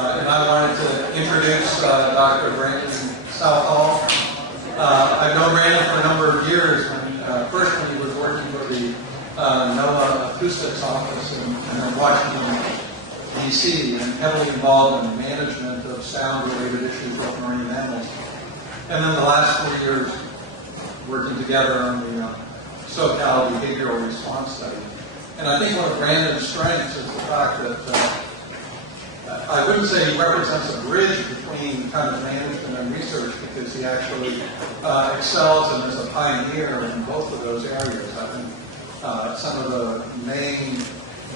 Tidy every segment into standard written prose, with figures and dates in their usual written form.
and I wanted to introduce Dr. Brandon Southall. I've known Brandon for a number of years. First, when he was working for the NOAA Acoustics Office in Washington, D.C., and heavily involved in the management of sound-related issues with marine mammals. And then the last 4 years, working together on the Southall Behavioral Response Study. And I think one of Brandon's strengths is the fact that I wouldn't say he represents a bridge between kind of management and research, because he actually excels and is a pioneer in both of those areas. I think some of the main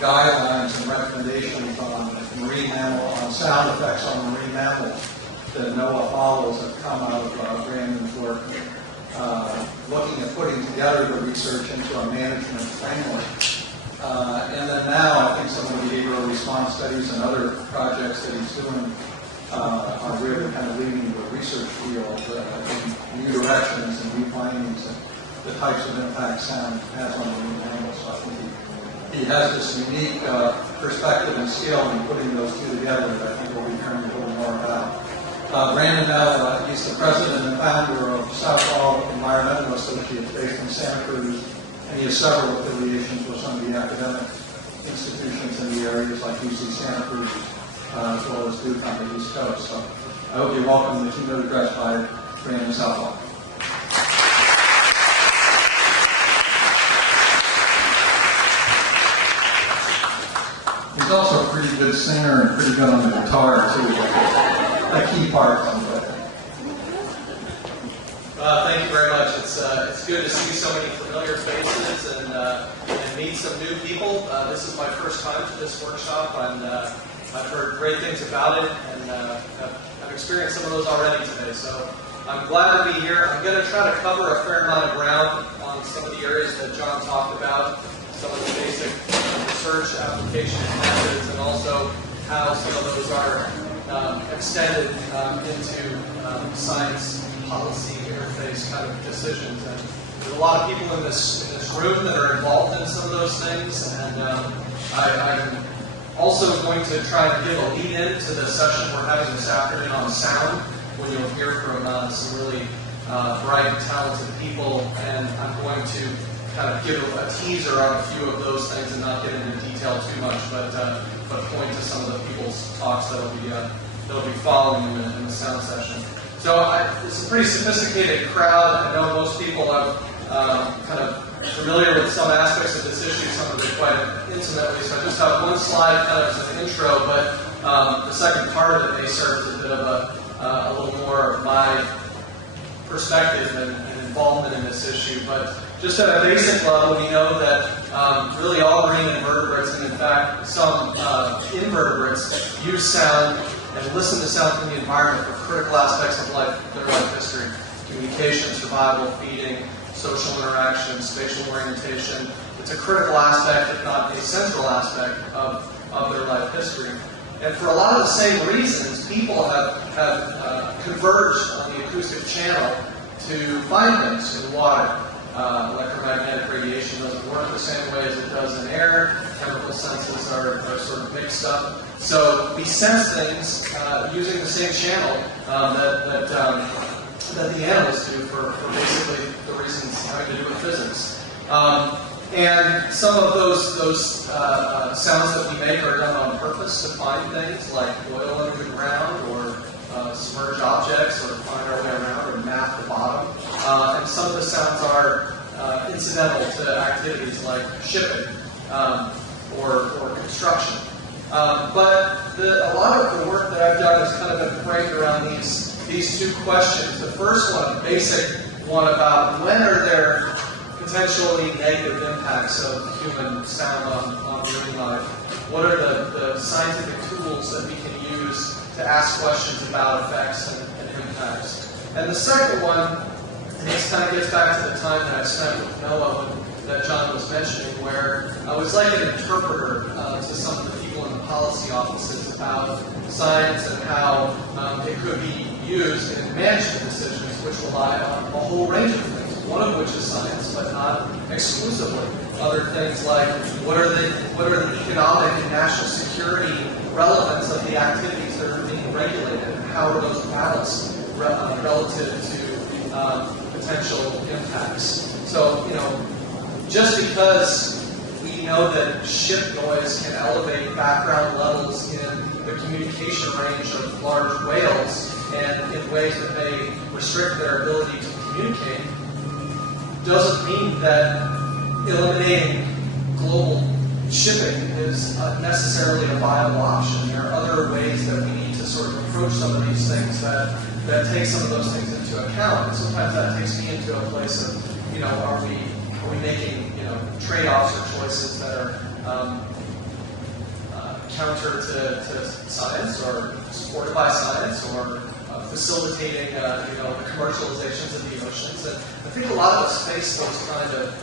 guidelines and recommendations on marine mammal, on sound effects on marine mammals that NOAA follows have come out of Brandon's work, looking at putting together the research into a management framework. And then now, I think some of the behavioral response studies and other projects that he's doing are really kind of leading the research field in new directions and new findings and the types of impact sound has on marine mammals. So I think he has this unique perspective and skill in putting those two together that I think we'll be hearing a little more about. Brandon Bell, he's the president and founder of Southall Environmental Associates based in Santa Cruz, and he has several affiliations with some of the academic institutions in the areas like UC Santa Cruz, as well as Duke on the East Coast. So I hope you welcome the keynote address by Brandon Southall. He's also a pretty good singer and pretty good on the guitar, too. A key part. Thank you very much. It's good to see so many familiar faces and meet some new people. This is my first time to this workshop, and I've heard great things about it, and I've experienced some of those already today. So I'm glad to be here. I'm going to try to cover a fair amount of ground on some of the areas that John talked about, some of the basic research application methods, and also how some of those are extended into science policy interface kind of decisions. And there's a lot of people in this room that are involved in some of those things, and I'm also going to try to give a lead-in to the session we're having this afternoon on sound, where you'll hear from some really bright and talented people, and I'm going to kind of give a teaser on a few of those things and not get into detail too much, but point to some of the people's talks that'll be following in the sound session. So it's a pretty sophisticated crowd. I know most people are kind of familiar with some aspects of this issue, some of it quite intimately. So I just have one slide kind of as an intro, but the second part of it may serve as a bit of a little more of my perspective and involvement in this issue. But just at a basic level, we know that really all marine invertebrates, and in fact some invertebrates, use sound and listen to sound from the environment for critical aspects of their life history: communication, survival, feeding, social interaction, spatial orientation. It's a critical aspect, if not a central aspect, of their life history. And for a lot of the same reasons, people have converged on the acoustic channel to find things in water. Electromagnetic radiation doesn't work the same way as it does in air. Chemical senses are sort of mixed up. So we sense things using the same channel that the animals do for basically the reasons having to do with physics. And some of those sounds that we make are done on purpose to find things like oil under the ground, or submerged objects, or find our way around, or map the bottom. And some of the sounds are incidental to activities like shipping or construction. But a lot of the work that I've done has kind of been framed around these two questions. The first one, basic one, about when are there potentially negative impacts of human sound on marine life? What are the scientific tools that we can use to ask questions about effects and impacts? And the second one, and this kind of gets back to the time that I spent with NOAA that John was mentioning, where I was like an interpreter to some of the people in the policy offices about science and how it could be used in management decisions, which rely on a whole range of things, one of which is science, but not exclusively. Other things like what are the economic and national security relevance of the activities that are regulated, and how are those balanced relative to potential impacts. So, just because we know that ship noise can elevate background levels in the communication range of large whales and in ways that may restrict their ability to communicate, doesn't mean that eliminating global shipping is necessarily a viable option. There are other ways that we need to sort of approach some of these things that take some of those things into account. And sometimes that takes me into a place of, are we making, trade-offs or choices that are counter to science or supported by science or facilitating, the commercializations of the oceans. And I think a lot of us face those kind of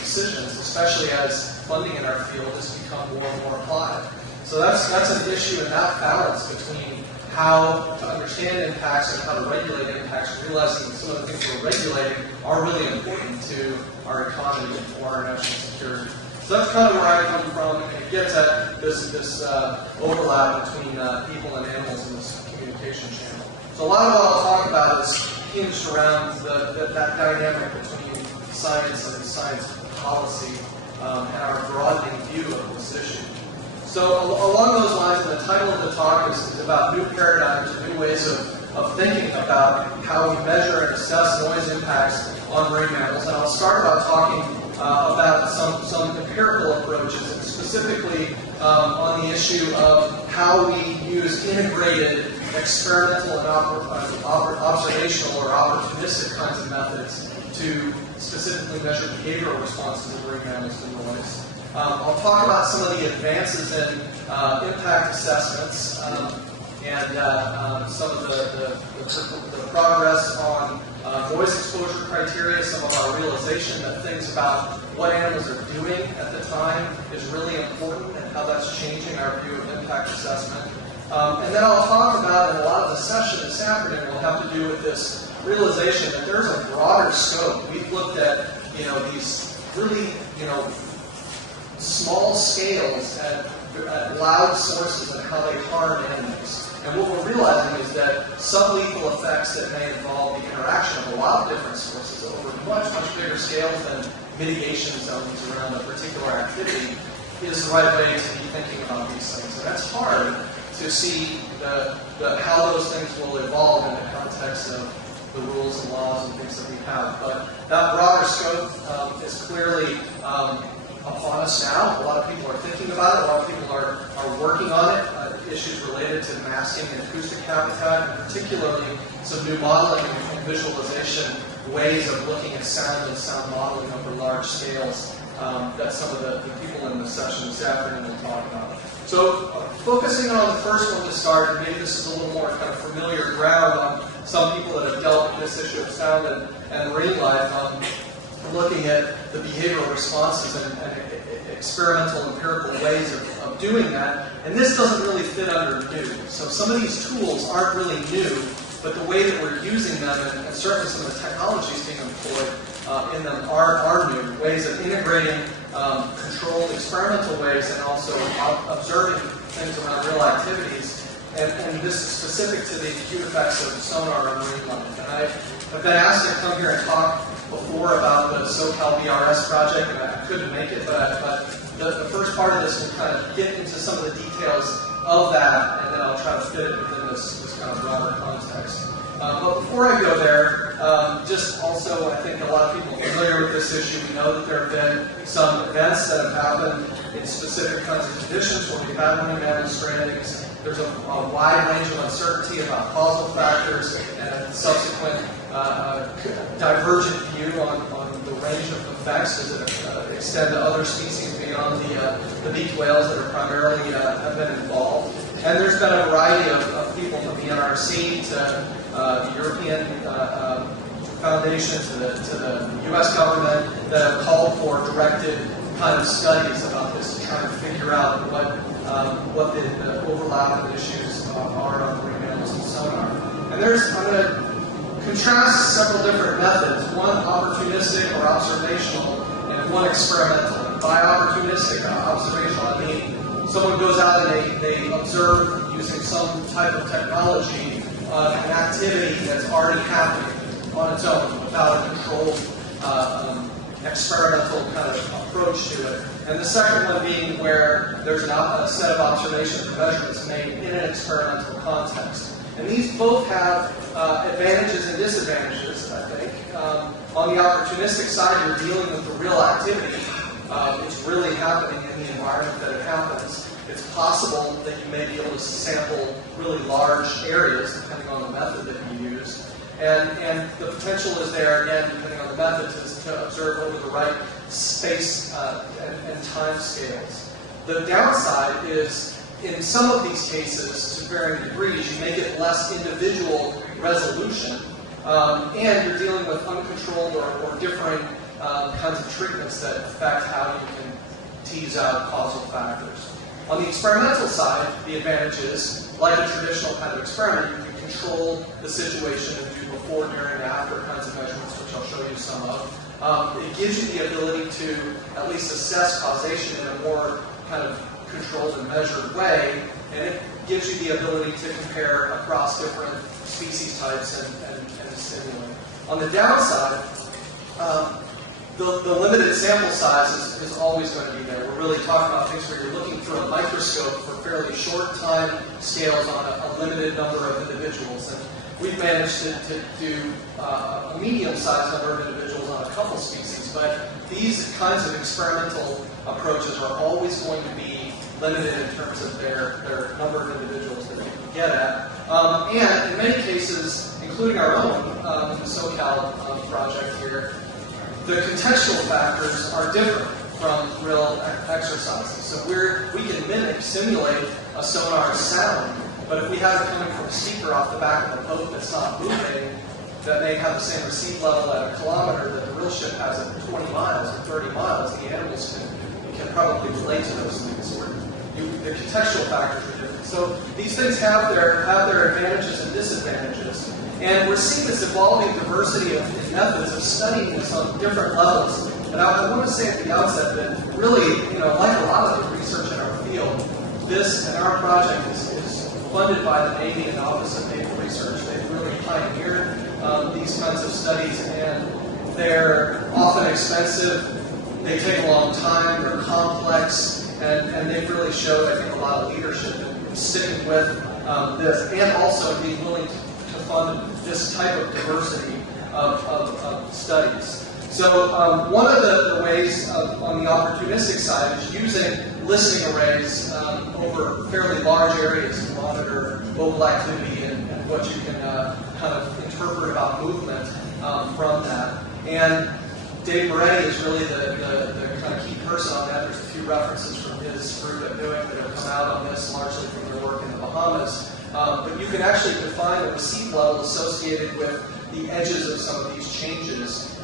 decisions, especially as funding in our field has become more and more applied. So that's an issue, and that balance between how to understand impacts and how to regulate impacts, and realizing that some of the things we're regulating are really important to our economy and for our national security. So that's kind of where I come from, and it gets at this overlap between people and animals in this communication channel. So a lot of what I'll talk about is hinged around that dynamic between science and science policy and our broadening view of this issue. So along those lines, and the title of the talk is about new paradigms and new ways of thinking about how we measure and assess noise impacts on marine mammals. And I'll start by talking about some empirical approaches, and specifically on the issue of how we use integrated experimental and observational or opportunistic kinds of methods to specifically measure behavioral responses of marine mammals to noise. I'll talk about some of the advances in impact assessments and some of the progress on noise exposure criteria, some of our realization that things about what animals are doing at the time is really important and how that's changing our view of impact assessment. And then I'll talk about, in a lot of the session this afternoon, will have to do with this realization that there's a broader scope. We've looked at, these really, small scales at loud sources and how they harm animals. And what we're realizing is that sublethal effects that may involve the interaction of a lot of different sources over much, much bigger scales than mitigation zones around a particular activity is the right way to be thinking about these things. And that's hard to see how those things will evolve in the context of the rules and laws and things that we have. But that broader scope is clearly upon us now. A lot of people are thinking about it. A lot of people are working on it. Issues related to masking and acoustic habitat, and particularly some new modeling and visualization ways of looking at sound and sound modeling over large scales that some of the people in the session this afternoon will talk about. So focusing on the first one to start, and maybe this is a little more kind of familiar ground on some people that have dealt with this issue of sound and marine life, looking at the behavioral responses and experimental empirical ways of doing that. And this doesn't really fit under new. So some of these tools aren't really new, but the way that we're using them, and certainly some of the technologies being employed in them are new. Ways of integrating controlled experimental ways and also observing things around real activities. And this is specific to the acute effects of sonar on marine life. And I've been asked to come here and talk before about the Southall BRS project, and I couldn't make it, but the first part of this will kind of get into some of the details of that, and then I'll try to fit it within this kind of broader context. But before I go there, just also, I think a lot of people are familiar with this issue. We know that there have been some events that have happened in specific kinds of conditions where we've had marine mammal strandings. There's a wide range of uncertainty about causal factors and subsequent divergent view on the range of effects. Does it extend to other species beyond the beaked whales that are primarily have been involved? And there's been a variety of people from the NRC to the European Foundation to the U.S. government that have called for directed kind of studies about this to try to figure out what the overlapping issues are on marine mammals and sonar. And I'm going to contrast several different methods, one opportunistic or observational, and one experimental. And by opportunistic, observational, I mean someone goes out and they observe using some type of technology, an activity that's already happening on its own without a controlled experimental kind of approach to it. And the second one being where there's a set of observations or measurements made in an experimental context. And these both have advantages and disadvantages, I think. On the opportunistic side, you're dealing with the real activity. It's really happening in the environment that it happens. It's possible that you may be able to sample really large areas, depending on the method that you use. And the potential is there, again, depending on the method, to observe over the right space and time scales. The downside is, in some of these cases, to varying degrees, you may get less individual resolution, and you're dealing with uncontrolled or differing kinds of treatments that affect how you can tease out causal factors. On the experimental side, the advantage is, like a traditional kind of experiment, you can control the situation and do before, during, and after kinds of measurements, which I'll show you some of. It gives you the ability to at least assess causation in a more kind of controlled and measured way, and it gives you the ability to compare across different species types and stimuli. On the downside, the limited sample size is always going to be there. We're really talking about things where you're looking through a microscope for fairly short time scales on a limited number of individuals. And we've managed to do a medium-sized number of individuals on a couple species, but these kinds of experimental approaches are always going to be limited in terms of their number of individuals that you can get at. And in many cases, including our own the SoCal project here, the contextual factors are different from real exercises. So we can simulate a sonar sound, but if we have it coming from a speaker off the back of a boat that's not moving, that may have the same receive level at a kilometer that the real ship has at 20 miles or 30 miles, the animals can probably relate to those things. The contextual factors are different. So these things have their advantages and disadvantages. And we're seeing this evolving diversity of methods of studying this on different levels. And I want to say at the outset that really, like a lot of the research in our field, this and our project is funded by the Navy and the Office of Naval Research. They've really pioneered these kinds of studies, and they're often expensive. They take a long time. They're complex. And they've really showed, I think, a lot of leadership in sticking with this, and also being willing to fund this type of diversity of studies. So one of the ways on the opportunistic side is using listening arrays over fairly large areas to monitor mobile activity and what you can kind of interpret about movement from that. And Dave Moretti is really the kind of key person on that. There's a few references from his group at NUIC that have come out on this, largely from their work in the Bahamas. But you can actually define the receive level associated with the edges of some of these changes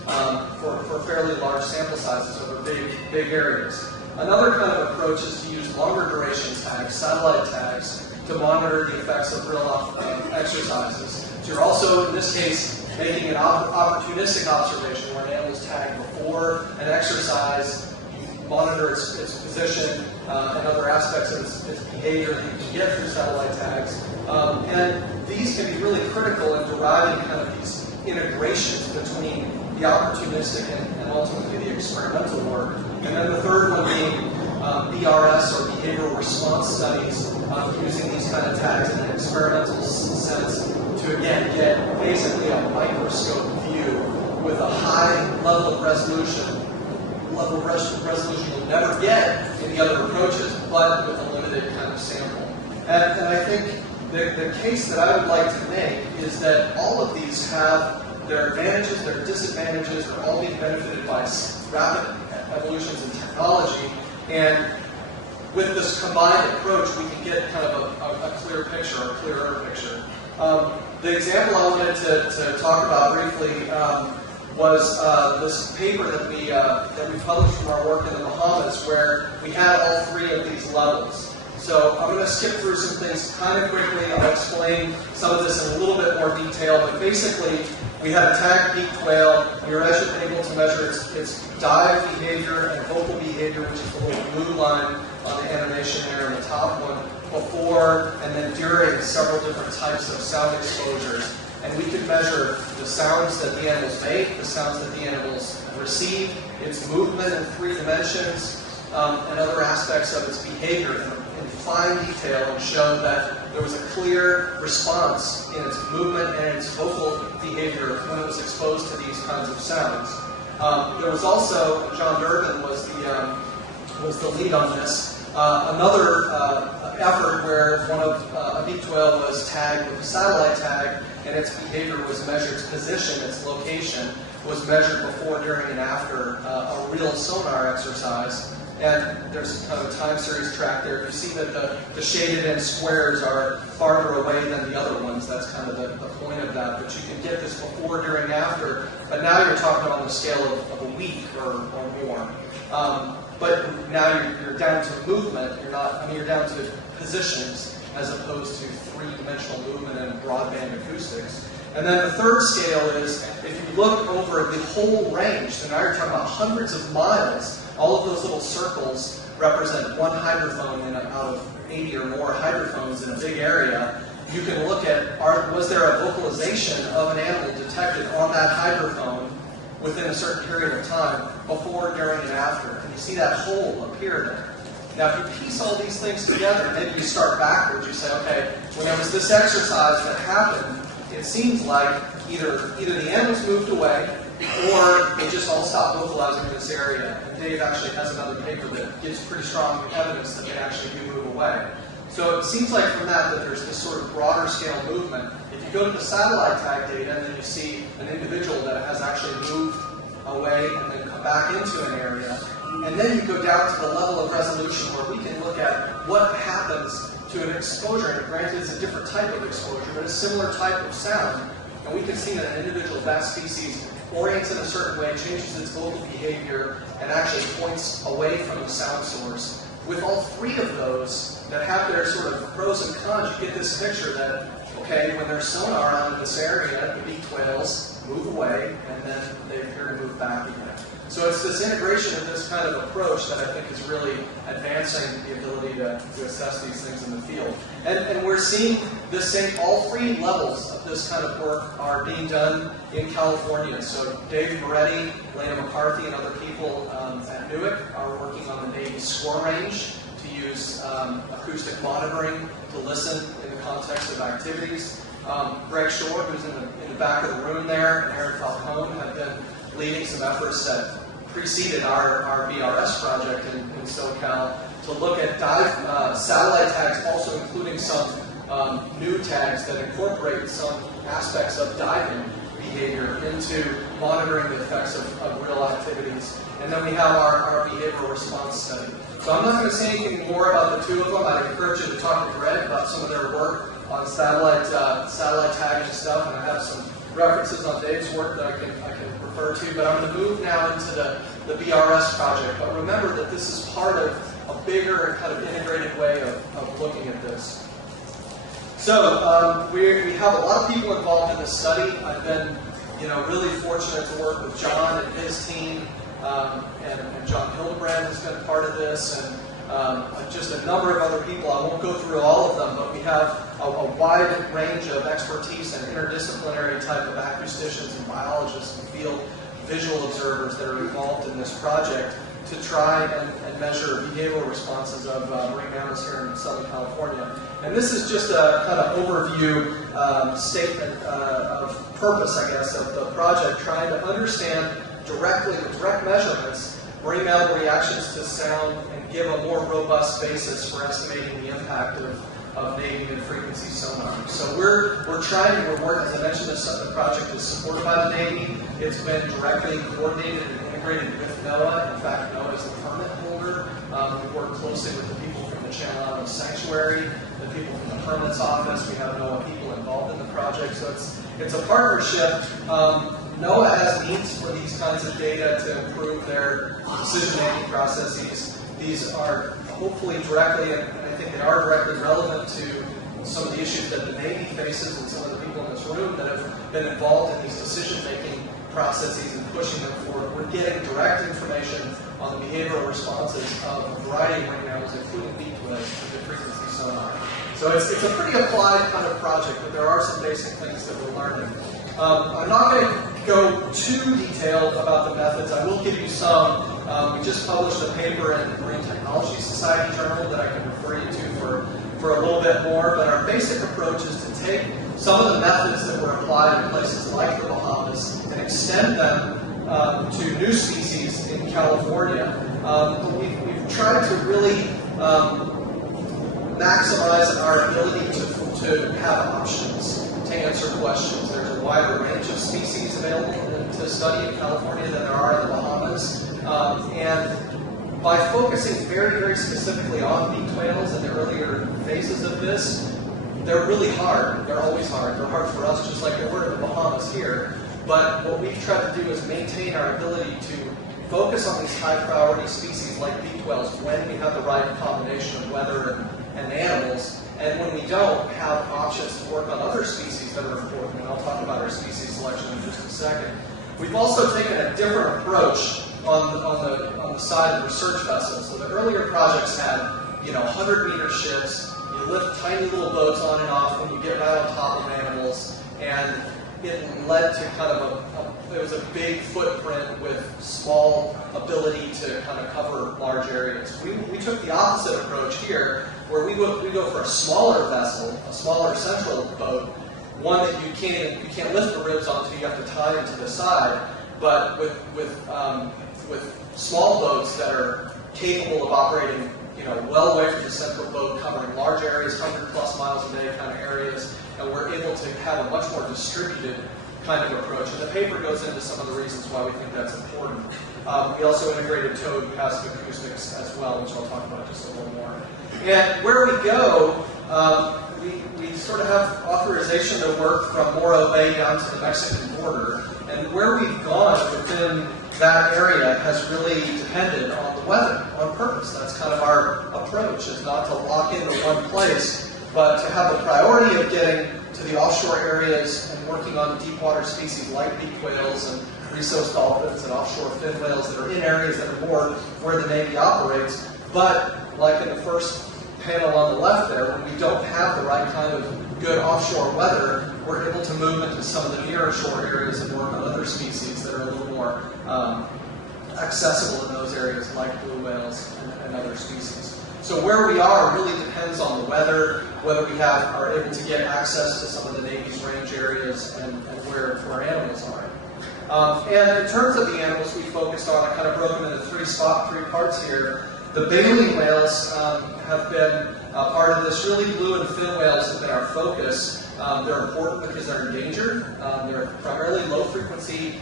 for fairly large sample sizes over big areas. Another kind of approach is to use longer duration tags, satellite tags, to monitor the effects of real exercises. So you're also, in this case, making an opportunistic observation where an animal's tagged before an exercise. You monitor its position and other aspects of its behavior that you can get through satellite tags. And these can be really critical in deriving kind of these integrations between the opportunistic and ultimately the experimental work. And then the third one being BRS, or behavioral response studies, using these kind of tags in an experimental sense to, again, get basically a microscope view with a high level of resolution. Level of resolution you'll never get in the other approaches, but with a limited kind of sample. And I think the case that I would like to make is that all of these have their advantages, their disadvantages. They're all being benefited by rapid evolutions in technology. And with this combined approach, we can get kind of a clear picture, or a clearer picture. The example I wanted to talk about briefly was this paper that we published from our work in the Bahamas, where we had all three of these levels. So I'm going to skip through some things kind of quickly. I'll explain some of this in a little bit more detail, but basically we had a tagged beaked quail. We were able to measure its dive behavior and vocal behavior, which is the little blue line on the animation there in the top one, before and then during several different types of sound exposures. And we could measure the sounds that the animals make, the sounds that the animals receive, its movement in 3 dimensions, and other aspects of its behavior in fine detail, and showed that there was a clear response in its movement and its vocal behavior when it was exposed to these kinds of sounds. There was also, John Durbin was the lead on this, another effort where a beaked whale was tagged with a satellite tag, and its behavior was measured, its position, its location was measured before, during, and after a real sonar exercise. And there's kind of a time series track there. You see that the shaded in squares are farther away than the other ones. That's kind of the point of that. But you can get this before, during, after. But now you're talking on the scale of a week or more. But now you're down to movement. You're down to positions as opposed to 3-dimensional movement and broadband acoustics. And then the third scale is, if you look over the whole range, so now you're talking about hundreds of miles. All of those little circles represent one hydrophone out of 80 or more hydrophones in a big area. You can look at, was there a vocalization of an animal detected on that hydrophone within a certain period of time, before, during, and after. And you see that hole appear there. Now, if you piece all these things together, maybe you start backwards. You say, okay, when there was this exercise that happened, it seems like either the animals moved away, or they just all stopped vocalizing in this area. And Dave actually has another paper that gives pretty strong evidence that they actually do move away. So it seems like from that there's this sort of broader scale movement. If you go to the satellite tag data, and then you see an individual that has actually moved away and then come back into an area, and then you go down to the level of resolution where we can look at what happens to an exposure. And granted, it's a different type of exposure, but a similar type of sound. And we can see that an individual bat species orients in a certain way, changes its vocal behavior, and actually points away from the sound source. With all 3 of those that have their sort of pros and cons, you get this picture that, okay, when there's sonar on this area, the beaked whales move away, and then they appear to move back again. So it's this integration of this kind of approach that I think is really advancing the ability to assess these things in the field. And we're seeing this same, all 3 levels of this kind of work are being done in California. So Dave Moretti, Lena McCarthy, and other people at Newark are working on the Navy SCORE range to use acoustic monitoring to listen in the context of activities. Greg Shore, who's in the back of the room there, and Eric Falcone have been leading some efforts that preceded our VRS project in SoCal to look at satellite tags, also including some new tags that incorporate some aspects of diving behavior into monitoring the effects of real activities. And then we have our behavioral response study. So I'm not going to say anything more about the 2 of them. I'd encourage you to talk to Greg about some of their work on satellite tagging stuff, and I have some references on Dave's work that I can refer to. But I'm going to move now into the BRS project. But remember that this is part of a bigger and kind of integrated way of looking at this. So we have a lot of people involved in this study. I've been really fortunate to work with John and his team, and John Hildebrand has been part of this, and just a number of other people. I won't go through all of them, but we have a wide range of expertise and interdisciplinary type of acousticians and biologists and field visual observers that are involved in this project to try and measure behavioral responses of marine mammals here in Southern California. And this is just a kind of overview statement of purpose, I guess, of the project, trying to understand directly with direct measurements marine mammal reactions to sound and give a more robust basis for estimating the impact of Navy and frequency sonar. So we're working, as I mentioned, the project is supported by the Navy. It's been directly coordinated and integrated with NOAA. In fact, NOAA is the permit holder. We work closely with the people from the Channel Islands Sanctuary, the people from the permits office. We have NOAA people involved in the project. So it's a partnership. NOAA has needs for these kinds of data to improve their decision-making processes. These are hopefully directly, and I think they are directly relevant to some of the issues that the Navy faces and some of the people in this room that have been involved in these decision-making processes and pushing them forward. We're getting direct information on the behavioral responses of a variety of marine mammals, including beaked whales, with the frequency sonar. So it's a pretty applied kind of project, but there are some basic things that we're learning. I'm not going to go too detailed about the methods. I will give you some. We just published a paper in the Marine Technology Society Journal that I can refer you to for a little bit more, but our basic approach is to take some of the methods that were applied in places like the Bahamas and extend them to new species in California. We've tried to really maximize our ability to have options to answer questions. There's a wider range of species available to study in California than there are in the Bahamas. And by focusing very, very specifically on beaked whales in the earlier phases of this, they're really hard. They're always hard. They're hard for us, just like they were in the Bahamas here. But what we've tried to do is maintain our ability to focus on these high priority species like beaked whales when we have the right combination of weather and animals, and when we don't, have options to work on other species that are important. And I'll talk about our species selection in just a second. We've also taken a different approach on the side of research vessels. So the earlier projects had 100-meter ships. You lift tiny little boats on and off, and you get right on top of animals, and it led to kind of it was a big footprint with small ability to kind of cover large areas. We took the opposite approach here, where we go for a smaller vessel, a smaller central boat, one that you can't lift the ribs onto. You have to tie it to the side, but with small boats that are capable of operating, well away from the central boat, covering large areas, 100+ miles a day kind of areas, and we're able to have a much more distributed kind of approach. And the paper goes into some of the reasons why we think that's important. We also integrated towed passive acoustics as well, which I'll talk about just a little more. And where we go, we sort of have authorization to work from Morro Bay down to the Mexican border. And where we've gone within that area has really depended on the weather on purpose. That's kind of our approach, is not to lock into one place, but to have the priority of getting to the offshore areas and working on deep water species like beaked whales and rhesus dolphins and offshore fin whales that are in areas that are more where the Navy operates. But like in the first panel on the left there, when we don't have the right kind of good offshore weather, we're able to move into some of the nearer shore areas and work on other species that are a little more accessible in those areas, like blue whales and other species. So where we are really depends on the weather, whether we are able to get access to some of the Navy's range areas and where animals are. And in terms of the animals we focused on, I kind of broke them into three parts here. The baleen whales have been part of this. Really, blue and fin whales have been our focus. They're important because they're endangered. They're primarily low-frequency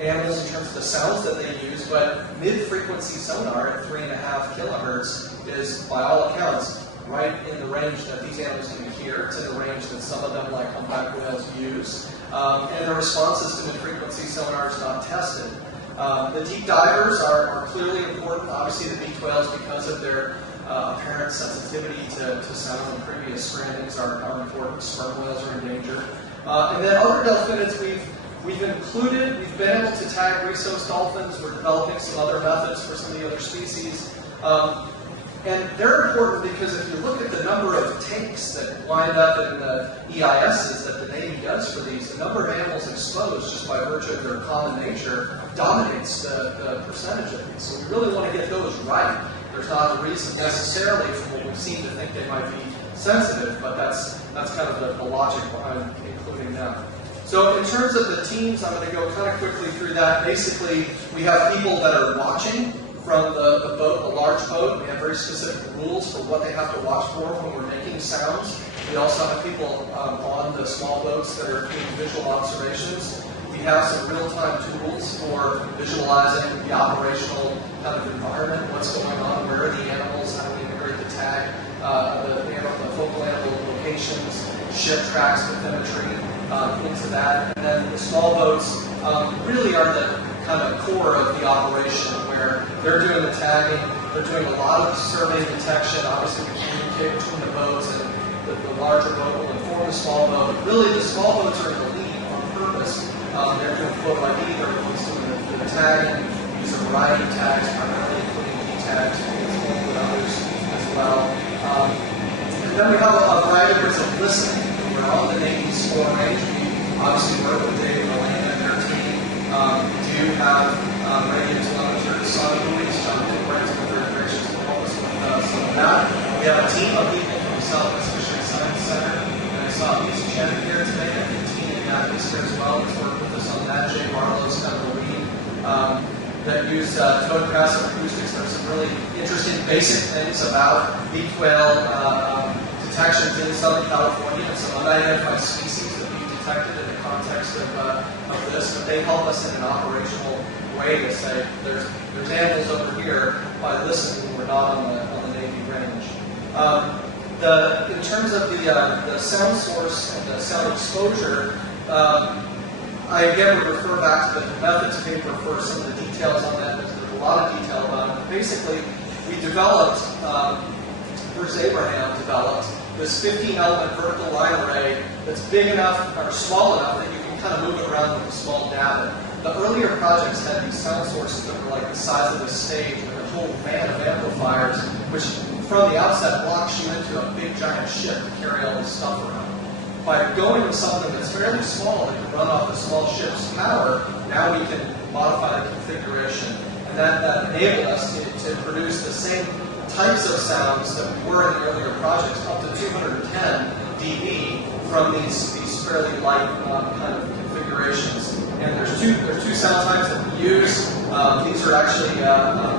animals in terms of the sounds that they use, but mid-frequency sonar at 3.5 kilohertz is, by all accounts, right in the range that these animals can hear. It's in the range that some of them, like humpback whales, use. And the responses to mid-frequency sonar is not tested. The deep divers are clearly important. Obviously, the beaked whales, because of their apparent sensitivity to sound in previous strandings, are important. Sperm whales are endangered. And then other delphinids we've included. We've been able to tag rhesus dolphins. We're developing some other methods for some of the other species. And they're important because if you look at the number of takes that wind up in the EISs that the Navy does for these, the number of animals exposed just by virtue of their common nature dominates the percentage of these. So we really want to get those right. There's not a reason necessarily from what we've seen to think they might be sensitive, but that's kind of the logic behind including them. So in terms of the teams, I'm going to go kind of quickly through that. Basically, we have people that are watching from the boat, the large boat. We have very specific rules for what they have to watch for when we're making sounds. We also have people on the small boats that are doing visual observations. We have some real-time tools for visualizing the operational kind of environment, what's going on, where are the animals, how do we integrate the tag, the focal animal locations, ship tracks, bathymetry into that. And then the small boats really are the kind of core of the operation, where they're doing the tagging, they're doing a lot of survey detection. Obviously, we communicate between the boats, and the larger boat will inform the small boat. Really, the small boats are in the lead on purpose. They're doing photo ID, they're doing the tagging, use a variety of tags, primarily including key tags, with others as well. And then we have a variety of listening. We're on the Navy score range. We obviously work with Dave and Elena and their team. We do have radio telemetry, sonic buoys, John Pickwards, who are very gracious to help us with some of that. We have a team of people from the Southwest Fisheries Science Center. And I saw Lisa Janet here today, and the team in that is here as well, who's worked with us on that. Jay Barlow's kind of the lead. That use towed passive acoustics. There's some really interesting basic things about beaked whale detections in Southern California and some unidentified species that we've detected in the context of this. But they help us in an operational way to say there's animals over here. By listening, we're not on the Navy range. In terms of the sound source and the sound exposure. I again would refer back to the methods paper for some of the details on that. There's a lot of detail about it. But basically, we developed, Bruce Abraham developed, this 15-element vertical line array that's big enough or small enough that you can kind of move it around with a small davit. The earlier projects had these sound sources that were like the size of this stage with a whole van of amplifiers, which from the outset blocks you into a big giant ship to carry all this stuff around. By going with something that's fairly small that can run off a small ship's power, now we can modify the configuration. And that enabled us to produce the same types of sounds that we were in the earlier projects, up to 210 dB from these fairly light kind of configurations. And there's two sound types that we use. These are actually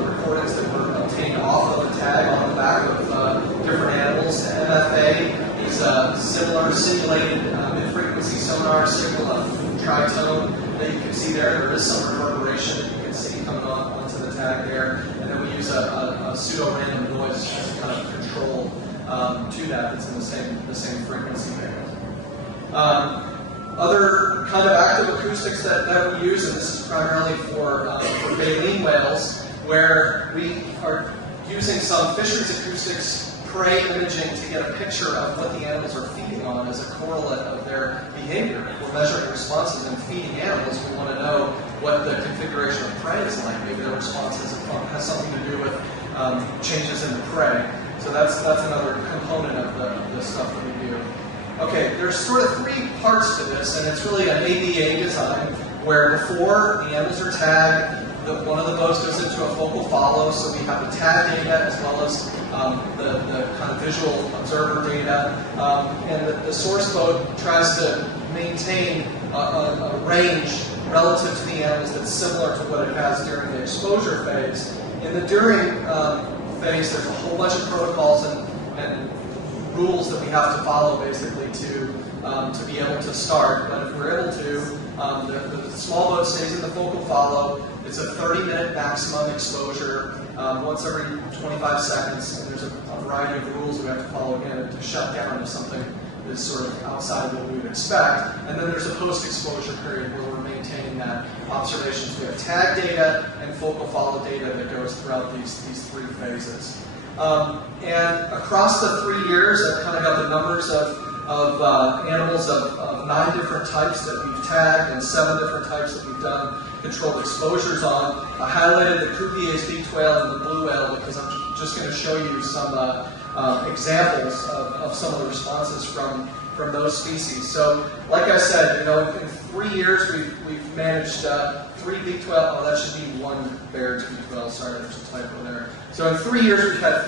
recordings that were obtained off of the tag on the back of different animals. MFA is a similar simulated mid-frequency sonar signal of tritone that you can see there. There is some reverberation that you can see coming onto the tag there. And then we use a pseudo-random noise as kind of control to that that's in the same frequency band. Other kind of active acoustics that we use, and this is primarily for baleen whales, where we are using some fisheries acoustics prey imaging to get a picture of what the animals are feeding on as a correlate of their behavior. If we're measuring responses in feeding animals, we want to know what the configuration of prey is like. Maybe the response has something to do with changes in the prey. So that's another component of the stuff that we do. Okay, there's sort of three parts to this, and it's really an ABA design, where before the animals are tagged, one of the boats goes into a focal follow, so we have the tag data as well as the kind of visual observer data. And the source boat tries to maintain a range relative to the animals that's similar to what it has during the exposure phase. In the during phase, there's a whole bunch of protocols and rules that we have to follow basically to be able to start. But if we're able to, the small boat stays in the focal follow. It's a 30-minute maximum exposure, once every 25 seconds. And there's a variety of rules we have to follow again to shut down if something is sort of outside what we would expect. And then there's a post-exposure period where we're maintaining that observation. So we have tag data and focal follow data that goes throughout these three phases. And across the 3 years, I've kind of got the numbers of animals of 9 different types that we've tagged and 7 different types that we've done controlled exposures on. I highlighted the Cuvier's beaked whale and the blue whale because I'm just going to show you some examples of some of the responses from those species. So, like I said, in 3 years we've managed 3 beaked whale. Oh, that should be 1 bear beaked whale. Sorry, there's a typo there. So in 3 years we've had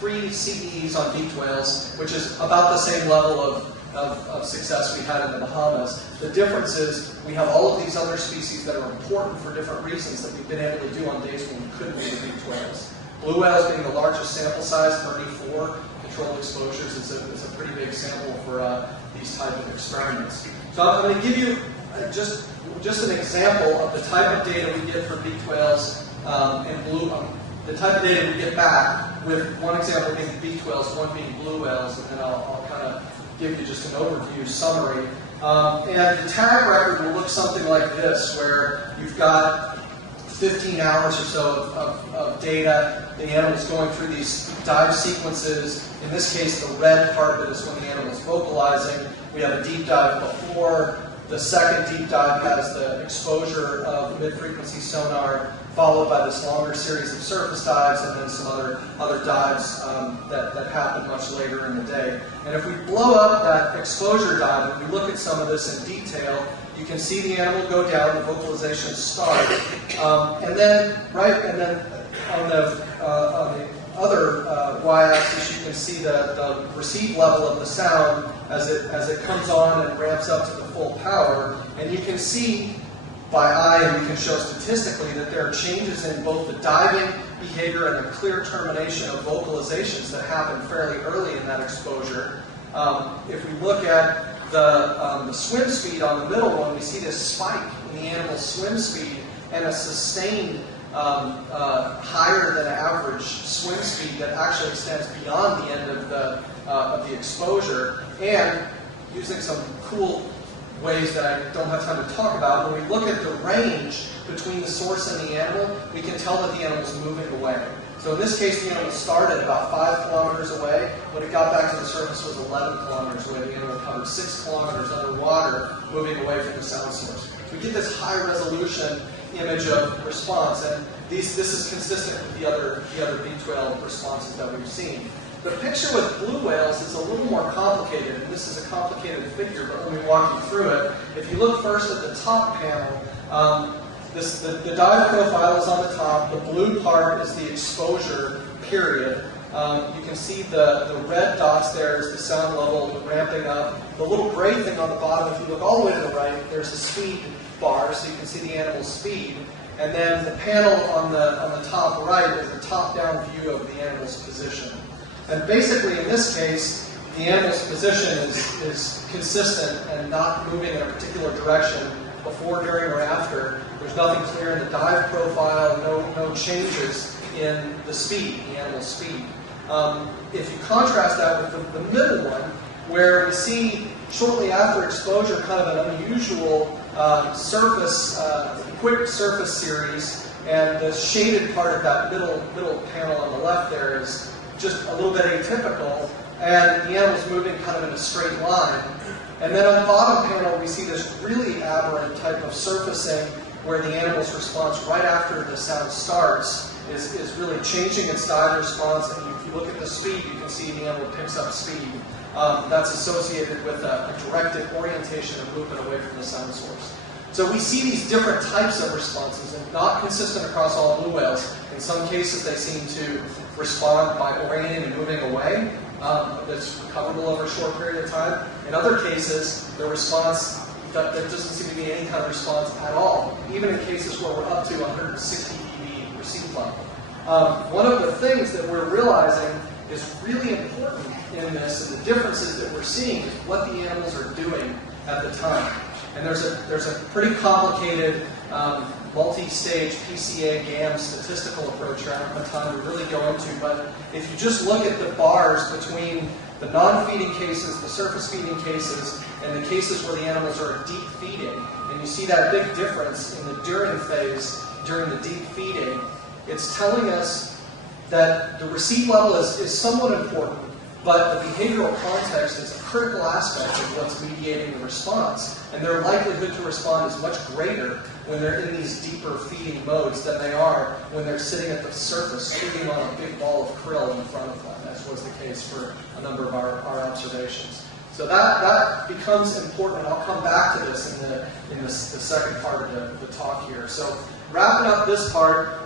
three CEs on beaked whales, which is about the same level of success we had in the Bahamas. The difference is we have all of these other species that are important for different reasons that we've been able to do on days when we couldn't do the beaked whales. Blue whales being the largest sample size, 34 controlled exposures, is a pretty big sample for these type of experiments. So I'm going to give you just an example of the type of data we get for beaked whales and the type of data we get back, with one example being beaked whales, one being blue whales, and then I'll kind of give you just an overview summary. And the tag record will look something like this, where you've got 15 hours or so of data. The animal's going through these dive sequences. In this case, the red part of it is when the animal's vocalizing. We have a deep dive before. The second deep dive has the exposure of mid-frequency sonar, followed by this longer series of surface dives, and then some other dives that happen much later in the day. And if we blow up that exposure dive and we look at some of this in detail, you can see the animal go down, the vocalization start, and then on the other y-axis, you can see the receive level of the sound as it comes on and ramps up to the full power. And you can see by eye, and we can show statistically, that there are changes in both the diving behavior and the clear termination of vocalizations that happen fairly early in that exposure. If we look at the swim speed on the middle one, we see this spike in the animal's swim speed and a sustained higher than average swim speed that actually extends beyond the end of the exposure. And using some cool ways that I don't have time to talk about, when we look at the range between the source and the animal, we can tell that the animal's moving away. So in this case, the animal started about 5 kilometers away. When it got back to the surface, it was 11 kilometers away. The animal covered 6 kilometers underwater, moving away from the sound source. We get this high resolution image of response, and this is consistent with the other V12 responses that we've seen. The picture with blue whales is a little more complicated, and this is a complicated figure, but let me walk you through it. If you look first at the top panel, the dive profile is on the top. The blue part is the exposure period. You can see the red dots there is the sound level ramping up. The little gray thing on the bottom, if you look all the way to the right, there's a speed bar, so you can see the animal's speed. And then the panel on the top right is the top-down view of the animal's position. And basically, in this case, the animal's position is consistent and not moving in a particular direction before, during, or after. There's nothing clear in the dive profile, no changes in the speed, the animal's speed. If you contrast that with the middle one, where we see shortly after exposure kind of an unusual quick surface series, and the shaded part of that middle panel on the left there is just a little bit atypical, and the animal's moving kind of in a straight line. And then on the bottom panel, we see this really aberrant type of surfacing where the animal's response right after the sound starts is really changing its dive response, and if you look at the speed, you can see the animal picks up speed. That's associated with a directed orientation of movement away from the sound source. So we see these different types of responses, and not consistent across all blue whales. In some cases, they seem to respond by orienting and moving away. That's recoverable over a short period of time. In other cases, the response, there doesn't seem to be any kind of response at all, even in cases where we're up to 160 dB receive level. One of the things that we're realizing is really important in this, and the differences that we're seeing, is what the animals are doing at the time. And there's a pretty complicated multi-stage PCA GAM statistical approach here I don't have time to really go into, but if you just look at the bars between the non-feeding cases, the surface feeding cases, and the cases where the animals are deep feeding, and you see that big difference in the during phase during the deep feeding, it's telling us that the receive level is somewhat important, but the behavioral context is a critical aspect of what's mediating the response. And their likelihood to respond is much greater when they're in these deeper feeding modes than they are when they're sitting at the surface feeding on a big ball of krill in front of them, as was the case for a number of our observations. So that becomes important, and I'll come back to this in the second part of the talk here. So wrapping up this part,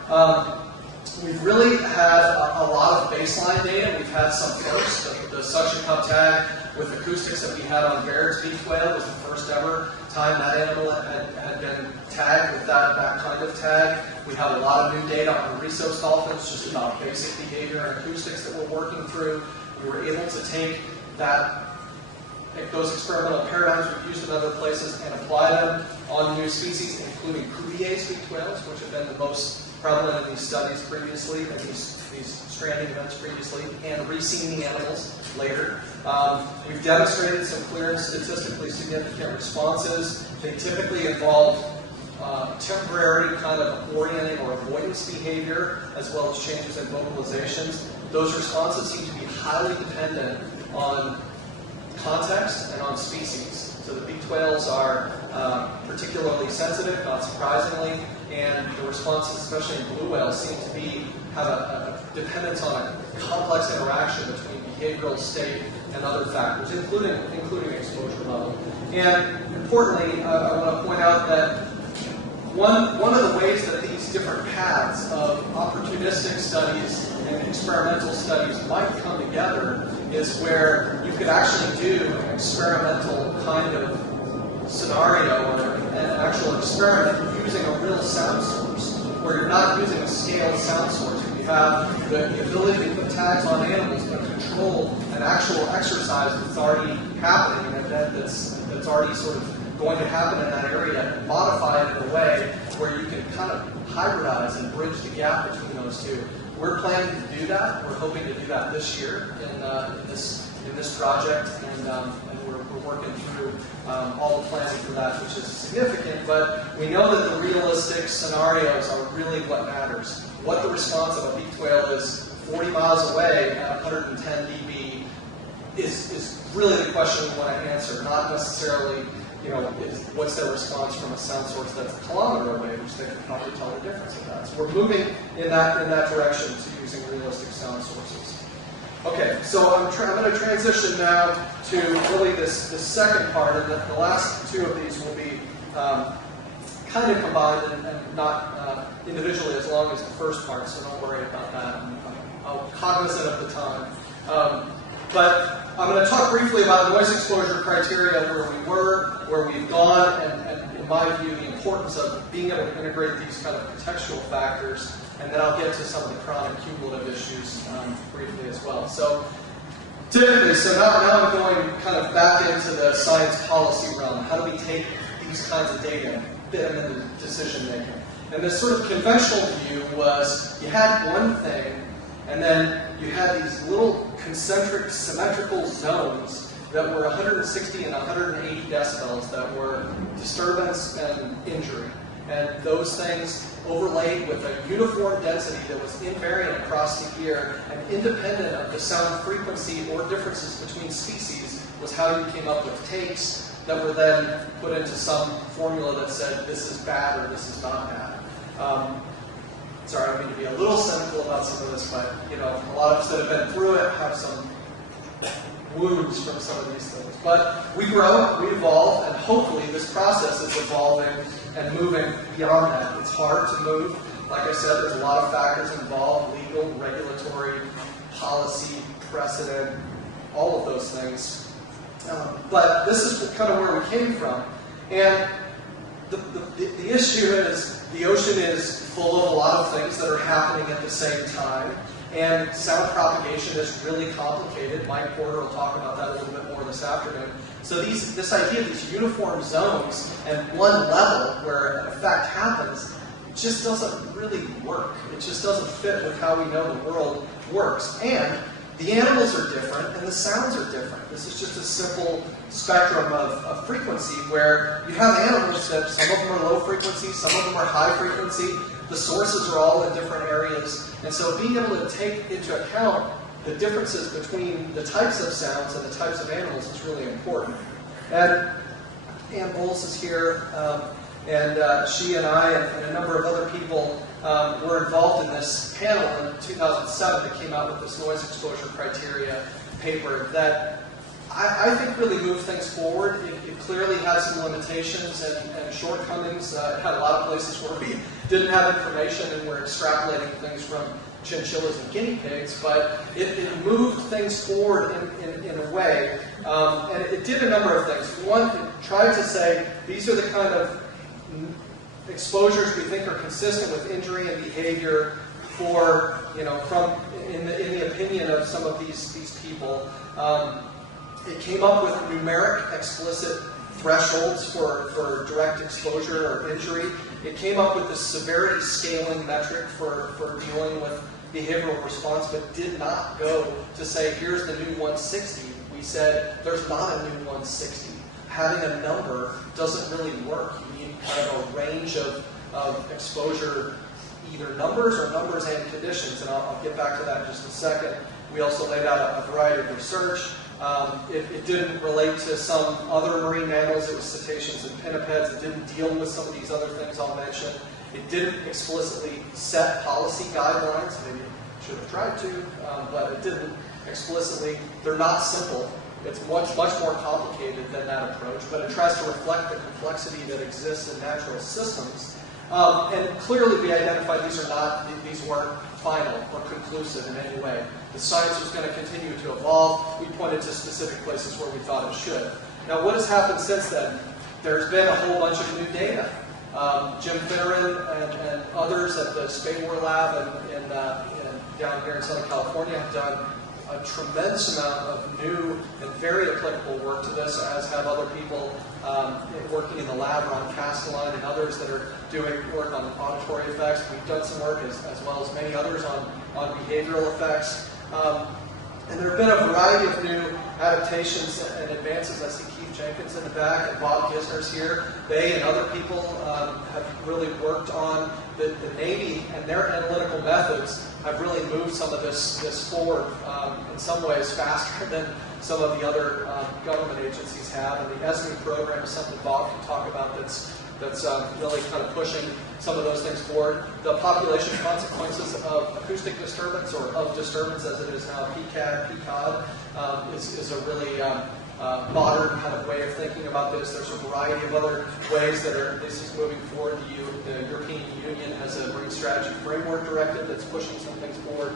we've really had a lot of baseline data. We've had some first. The suction cup tag with acoustics that we had on Baird's beaked whale was the first ever time that animal had been tagged with that kind of tag. We have a lot of new data on rhesus dolphins, just about basic behavior and acoustics that we're working through. We were able to take those experimental paradigms we've used in other places and apply them on new species, including Cuvier's beaked whales, which have been the most prevalent in these studies previously, and these stranding events previously, and re-seeing the animals later. We've demonstrated some clear and statistically significant responses. They typically involve temporary kind of orienting or avoidance behavior, as well as changes in vocalizations. Those responses seem to be highly dependent on context and on species. So the beaked whales are particularly sensitive, not surprisingly, and the responses, especially in blue whales, seem to have a dependence on a complex interaction between behavioral state and other factors, including exposure level. And importantly, I want to point out that one of the ways that these different paths of opportunistic studies and experimental studies might come together is where you could actually do an experimental kind of scenario or an actual experiment using a real sound source, where you're not using a scaled sound source. You have the ability to put tags on animals, but control an actual exercise that's already happening, an event that's already sort of going to happen in that area, and modify it in a way where you can kind of hybridize and bridge the gap between those two. We're planning to do that. We're hoping to do that this year in this project, and we're working through all the planning for that, which is significant. But we know that the realistic scenarios are really what matters. What the response of a beaked whale is 40 miles away at 110 dB is really the question we want to answer, not necessarily, what's their response from a sound source that's a kilometer away, which they can probably tell the difference of that. So we're moving in that direction to using realistic sound sources. Okay, so I'm going to transition now to really this second part, and the last two of these will be kind of combined and not individually as long as the first part, so don't worry about that. I'm cognizant of the time. But I'm going to talk briefly about noise exposure criteria, where we were, where we've gone, and in my view, the importance of being able to integrate these kind of contextual factors, and then I'll get to some of the chronic cumulative issues briefly as well. So typically, now I'm going kind of back into the science policy realm. How do we take these kinds of data and fit them into decision making? And this sort of conventional view was you had one thing, and then you had these little concentric, symmetrical zones that were 160 and 180 decibels that were disturbance and injury. And those things overlaid with a uniform density that was invariant across the ear and independent of the sound frequency or differences between species was how you came up with takes that were then put into some formula that said this is bad or this is not bad. Sorry, I don't mean to be a little cynical about some of this, but a lot of us that have been through it have some wounds from some of these things. But we grow, we evolve, and hopefully this process is evolving and moving beyond that. It's hard to move. Like I said, there's a lot of factors involved: legal, regulatory, policy, precedent, all of those things. But this is kind of where we came from. And the issue is the ocean is full of a lot of things that are happening at the same time, and sound propagation is really complicated. Mike Porter will talk about that a little bit more this afternoon. So this idea of these uniform zones and one level where an effect happens just doesn't really work. It just doesn't fit with how we know the world works. And the animals are different, and the sounds are different. This is just a simple spectrum of frequency where you have animals that some of them are low frequency, some of them are high frequency. The sources are all in different areas. And so being able to take into account the differences between the types of sounds and the types of animals is really important. And Ann Bowles is here, and she and I and a number of other people were involved in this panel in 2007 that came out with this noise exposure criteria paper that I think really moved things forward. It clearly had some limitations and shortcomings. It had a lot of places where we didn't have information and we're extrapolating things from chinchillas and guinea pigs, but it moved things forward in a way, and it did a number of things. One, it tried to say these are the kind of exposures we think are consistent with injury and behavior for, from in the opinion of some of these people. It came up with numeric explicit thresholds for direct exposure or injury. It came up with the severity scaling metric for dealing with behavioral response, but did not go to say, here's the new 160. We said, there's not a new 160. Having a number doesn't really work. You need looking kind of a range of exposure, either numbers or numbers and conditions, and I'll get back to that in just a second. We also laid out a variety of research. It didn't relate to some other marine mammals. It was cetaceans and pinnipeds. It didn't deal with some of these other things I'll mention. It didn't explicitly set policy guidelines. Maybe it should have tried to, but it didn't explicitly. They're not simple. It's much more complicated than that approach, but it tries to reflect the complexity that exists in natural systems. And clearly we identified these weren't final or conclusive in any way. The science was going to continue to evolve. We pointed to specific places where we thought it should. Now, what has happened since then? There's been a whole bunch of new data. Jim Finneran and others at the Spayore Lab down here in Southern California have done a tremendous amount of new and very applicable work to this, as have other people working in the lab, Ron Castelline and others that are doing work on auditory effects. We've done some work, as well as many others, on behavioral effects. And there have been a variety of new adaptations and advances. I see Keith Jenkins in the back and Bob Gisner's here. They and other people have really worked on the Navy, and their analytical methods have really moved some of this forward in some ways faster than some of the other government agencies have. And the ESME program is something Bob can talk about that's really kind of pushing some of those things forward. The population consequences of acoustic disturbance, or of disturbance as it is now, PCAD, is a really modern kind of way of thinking about this. There's a variety of other ways that this is moving forward. The European Union has a Marine Strategy Framework Directive that's pushing some things forward.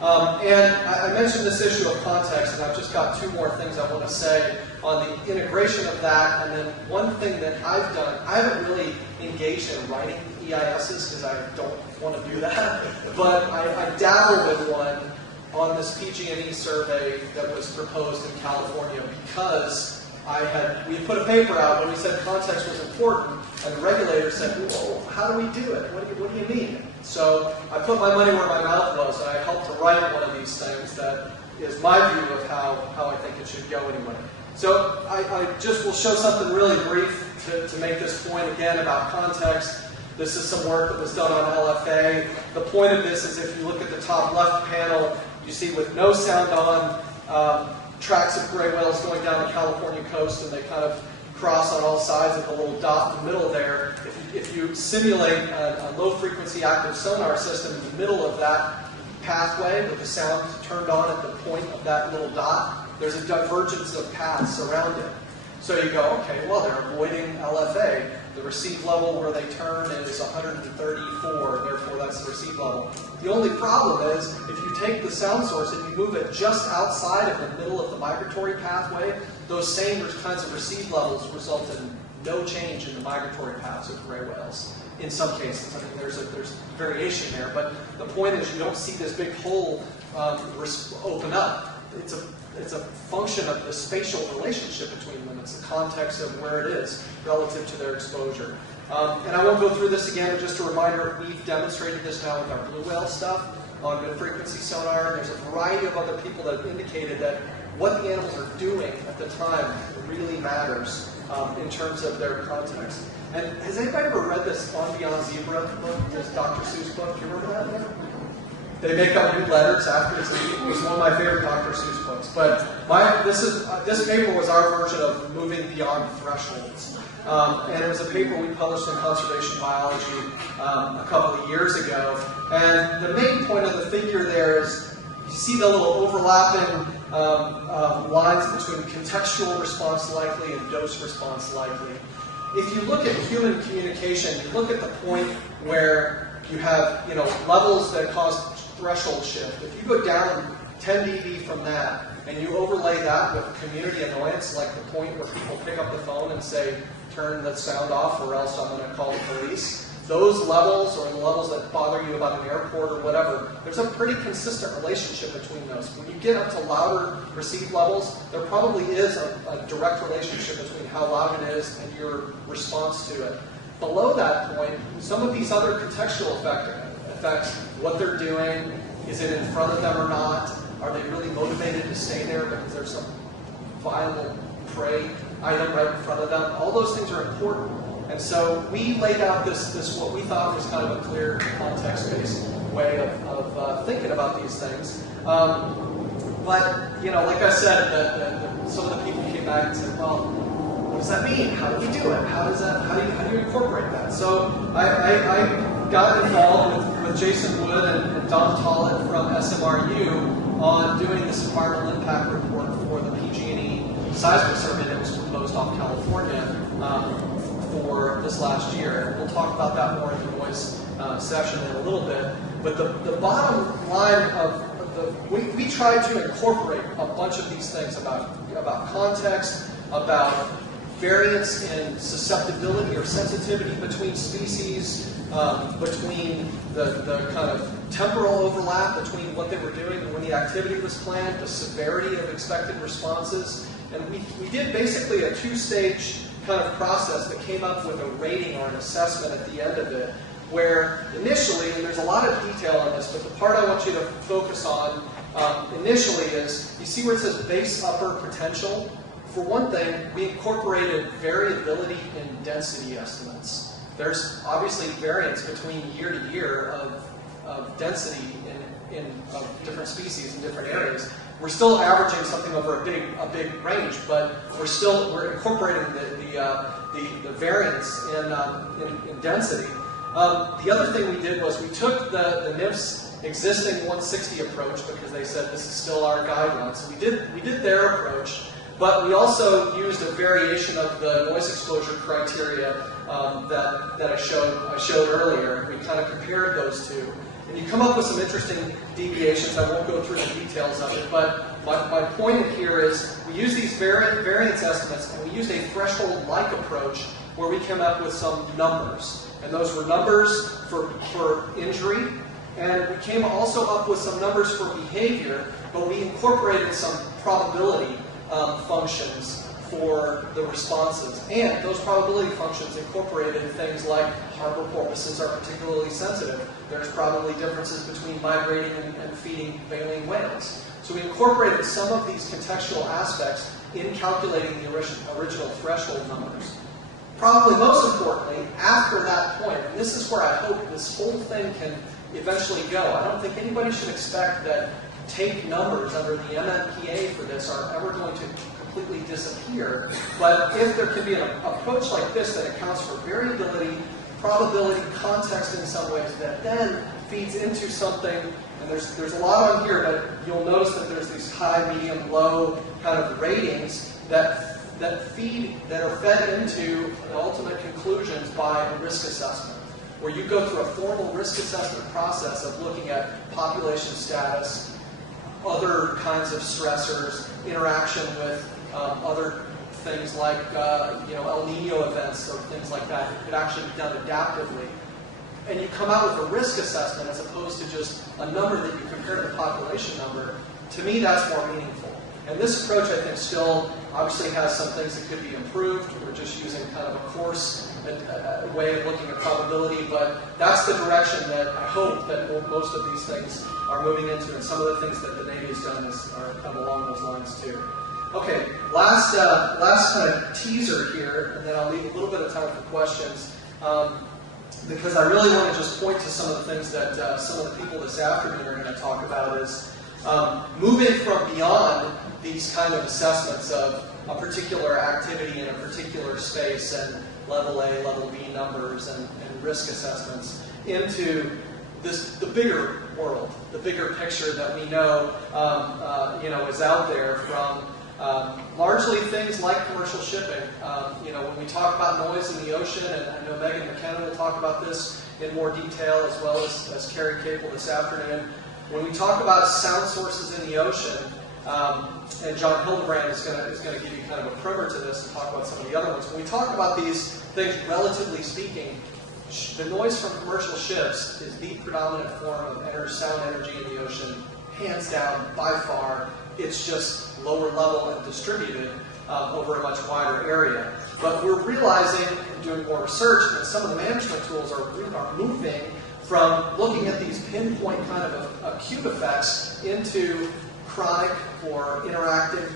And I mentioned this issue of context, and I've just got two more things I want to say on the integration of that. And then one thing that I've done, I haven't really engaged in writing EISs because I don't want to do that, but I dabbled with one on this PG&E survey that was proposed in California, because we put a paper out and we said context was important, and the regulator said, well, how do we do it? What do you mean? So I put my money where my mouth was, and I helped to write one of these things that is my view of how I think it should go anyway. So I just will show something really brief to make this point again about context. This is some work that was done on LFA. The point of this is, if you look at the top left panel, you see with no sound on, tracks of gray whales going down the California coast, and they kind of cross on all sides of the little dot in the middle there. If you simulate a low-frequency active sonar system in the middle of that pathway with the sound turned on at the point of that little dot, there's a divergence of paths around it. So you go, okay, well, they're avoiding LFA. The receive level where they turn is 134, therefore that's the receive level. The only problem is, if you take the sound source and you move it just outside of the middle of the migratory pathway, those same kinds of receive levels result in no change in the migratory paths of gray whales. In some cases, I mean, there's variation there, but the point is, you don't see this big hole open up. It's a function of the spatial relationship between them. It's the context of where it is relative to their exposure. And I won't go through this again, but just a reminder, we've demonstrated this now with our blue whale stuff on mid-frequency sonar. There's a variety of other people that have indicated that what the animals are doing at the time really matters in terms of their context. And has anybody ever read this On Beyond Zebra book, this Dr. Seuss book? Do you remember that one? They make up new letters after it. It was one of my favorite Dr. Seuss books. But this paper was our version of moving beyond thresholds. And it was a paper we published in Conservation Biology a couple of years ago. And the main point of the figure there is, you see the little overlapping lines between contextual response likely and dose response likely. If you look at human communication, you look at the point where you have levels that cause threshold shift. If you go down 10 dB from that, and you overlay that with community annoyance, like the point where people pick up the phone and say, turn the sound off or else I'm going to call the police, those levels, or the levels that bother you about an airport or whatever, there's a pretty consistent relationship between those. When you get up to louder receive levels, there probably is a direct relationship between how loud it is and your response to it. Below that point, some of these other contextual effects, what they're doing, is it in front of them or not? Are they really motivated to stay there because there's some viable prey item right in front of them? All those things are important. And so we laid out this what we thought was kind of a clear context-based way of thinking about these things. But, you know, like I said, some of the people came back and said, well, what does that mean? How do we do it? How do you incorporate that? So I got involved with Jason Wood and Don Tollett from SMRU on doing this environmental impact report for the PG&E seismic survey that was proposed off California for this last year. We'll talk about that more in the noise session in a little bit. But the bottom line of we tried to incorporate a bunch of these things about context, about variance in susceptibility or sensitivity between species, between the kind of temporal overlap between what they were doing and when the activity was planned, the severity of expected responses. And we did basically a two-stage kind of process that came up with a rating or an assessment at the end of it, where initially, and there's a lot of detail on this, but the part I want you to focus on initially is, you see where it says base upper potential? For one thing, we incorporated variability in density estimates. There's obviously variance between year to year of density of different species in different areas. We're still averaging something over a big range, but we're incorporating the variance in density. The other thing we did was we took the NIF's existing 160 approach, because they said this is still our guideline. So we did their approach, but we also used a variation of the noise exposure criteria that I showed earlier. We kind of compared those two. And you come up with some interesting deviations. I won't go through the details of it, but my point here is we use these variance estimates, and we used a threshold-like approach where we came up with some numbers. And those were numbers for injury, and we came also up with some numbers for behavior, but we incorporated some probability functions for the responses. And those probability functions incorporated things like harbor porpoises are particularly sensitive. There's probably differences between migrating and feeding baleen whales. So we incorporated some of these contextual aspects in calculating the original threshold numbers. Probably most importantly, after that point, and this is where I hope this whole thing can eventually go. I don't think anybody should expect that take numbers under the MMPA for this are ever going to completely disappear. But if there can be an approach like this that accounts for variability, probability, context in some ways, that then feeds into something, and there's a lot on here, but you'll notice that there's these high, medium, low kind of ratings that are fed into the ultimate conclusions by a risk assessment, where you go through a formal risk assessment process of looking at population status, other kinds of stressors, interaction with other things like El Nino events or things like that that could actually be done adaptively. And you come out with a risk assessment as opposed to just a number that you compare to the population number. To me, that's more meaningful. And this approach, I think, still obviously has some things that could be improved. We're just using kind of a coarse way of looking at probability, but that's the direction that I hope that most of these things are moving into, and some of the things that the Navy has done are kind of along those lines too. Okay, last kind of teaser here, and then I'll leave a little bit of time for questions, because I really want to just point to some of the things that some of the people this afternoon are going to talk about is moving from beyond these kind of assessments of a particular activity in a particular space and level A, level B numbers and risk assessments into the bigger world, the bigger picture that we know, is out there from largely things like commercial shipping. When we talk about noise in the ocean, and I know Megan McKenna will talk about this in more detail, as well as Carrie Cable this afternoon. When we talk about sound sources in the ocean, and John Hildebrand is going to give you kind of a primer to this and talk about some of the other ones. When we talk about these things, relatively speaking, the noise from commercial ships is the predominant form of sound energy in the ocean, hands down, by far. It's just lower level and distributed over a much wider area. But we're realizing, and doing more research, that some of the management tools are moving from looking at these pinpoint kind of acute effects into chronic or interactive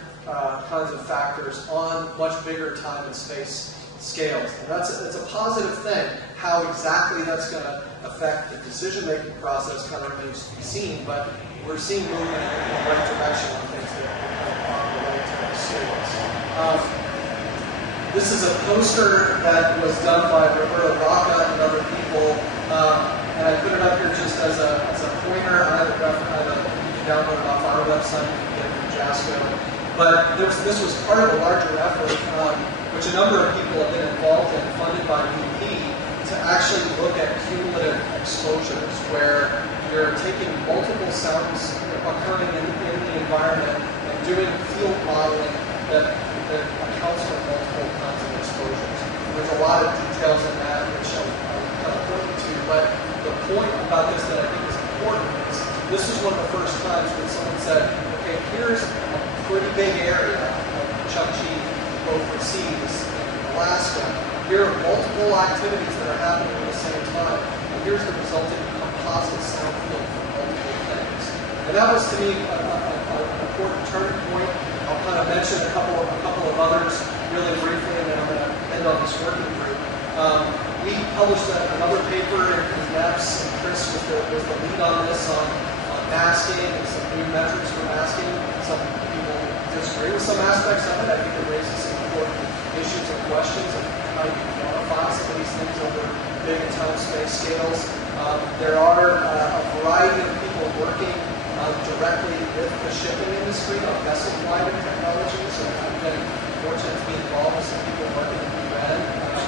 kinds of factors on much bigger time and space scales. And that's a positive thing. How exactly that's going to affect the decision-making process kind of remains to be seen, but we're seeing movement in the right direction on things that are related to those scales. This is a poster that was done by Roberto Rocca and other people, and I put it up here just as a pointer. You can download it off our website, you can get it from JASCO. But this was part of a larger effort, which a number of people have been involved in, funded by BP, to actually look at cumulative exposures, where you're taking multiple sounds occurring in the environment and doing field modeling that accounts for multiple kinds of exposures. There's a lot of details in that which I'll kind of point you to, but the point about this that I think is important is this was one of the first times when someone said, okay, here's a pretty big area of Chukchi, both the seas in Alaska. Here are multiple activities that are happening at the same time, and here's the resulting composite sound field for multiple things. And that was, to me, an important turning point. I'll kind of mention a couple of others really briefly, and then I'm going to end on this working group. We published another paper in NEPS, and Chris was the lead on this, on masking and some new metrics for masking. Some people disagree with some aspects of it. I think it raises some important issues and questions of how you quantify some of these things over big and time space scales. There are a variety of people working directly with the shipping industry on vessel gliding technologies. So I'm getting fortunate to be involved with some people working at the UN,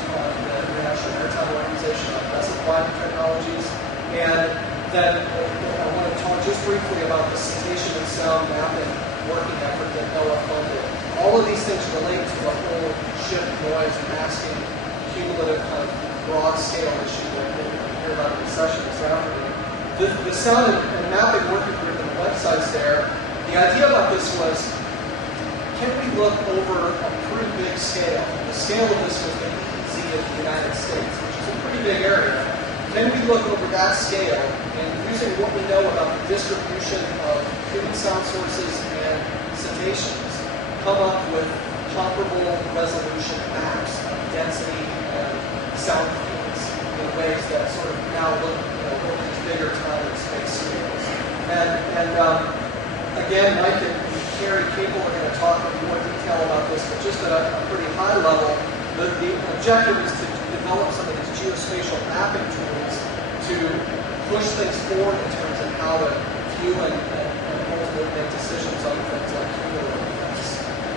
the International Maritime Organization, on vessel gliding technologies. And then I want to talk just briefly about the cetacean and sound mapping working effort that NOAA funded. All of these things relate to the whole ship noise and masking cumulative kind of broad scale issue that we'll hear about in the session this afternoon. The sound and mapping working group and the websites there, the idea about this was, can we look over a pretty big scale? The scale of this was the EEZ of the United States, which is a pretty big area. Can we look over that scale and, using what we know about the distribution of human sound sources and cetaceans, come up with comparable resolution maps of density and sound fields in ways that sort of now look over these bigger time and space scales. And again, Mike and Carrie Capel are going to talk in more detail about this, but just at a pretty high level, the objective is to develop some of these geospatial mapping tools to push things forward in terms of how to view and ultimately make decisions on things like cumulative effects.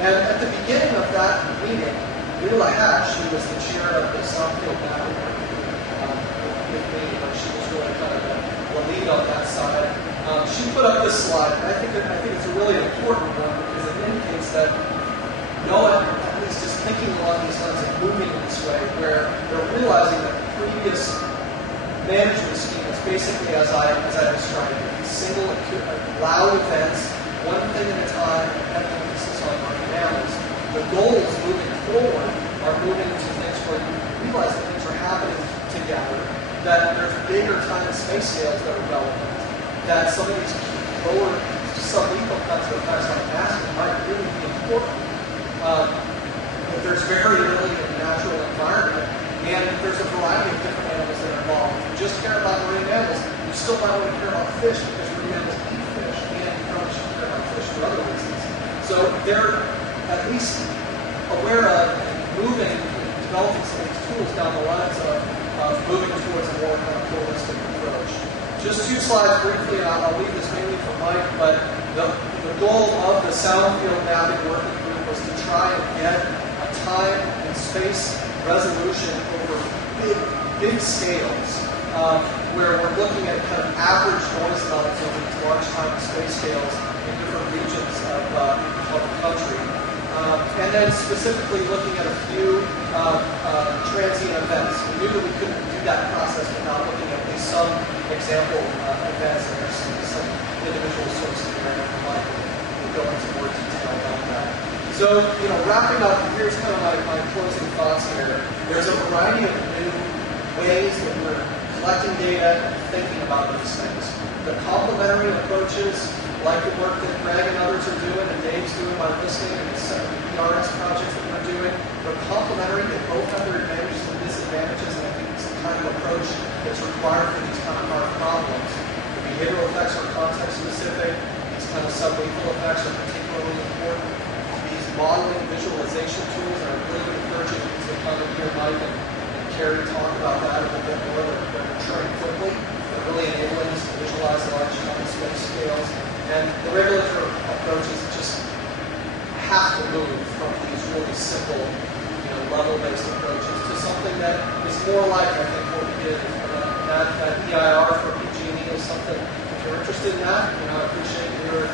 And at the beginning of that meeting, Leela Hatch, who was the chair of the Southfield Mapping with me, but she was really kind of the lead on that side. She put up this slide, and I think it's a really important one because it indicates that NOAA, at least is thinking along these lines and moving in this way, where they're realizing that the previous management scheme is basically as I described it, these single loud events, one thing at a time, and emphasis on marine mammals. The goals moving forward are moving to things where you realize that things are happening together, that there's bigger time and space scales that are relevant, that some of these lower sublethal kinds of effects like masking might really be important. That there's variability in the natural environment, and there's a variety of different animals that are involved. If you just care about marine mammals, you still might want to care about fish because marine mammals eat fish, and you probably should care about fish for other reasons. So they're at least aware of and moving, developing some of these tools down the lines of moving towards a more kind of holistic approach. Just two slides briefly, and I'll leave this mainly for Mike, but the goal of the sound field mapping working group was to try and get a time and space resolution over big scales, where we're looking at kind of average noise levels over these large time and space scales in different regions of the country. And then specifically looking at a few transient events. We knew that we couldn't do that process without looking at least some example events, and there's some individual sources there that we'll go into more detail about that. So, wrapping up, here's kind of my closing thoughts here. There's a variety of new ways that we're collecting data and thinking about these things. The complementary approaches, like the work that Greg and others are doing and Dave's doing by listening and the ERS projects that we're doing, They're complementary, they both have their advantages and disadvantages, and I think it's the kind of approach that's required for these kind of hard problems. The behavioral effects are context specific, these kind of sublethal effects are particularly important. These modeling visualization tools, and I really encourage you to kind of hear Mike and Carrie talk about that a little bit more. They're maturing quickly. They're really enabling us to visualize large time space scales. And the regulatory approaches just have to move from these really simple, level-based approaches to something that is more like, I think, what we did. That EIR for PG&E is something, if you're interested in that, I appreciate your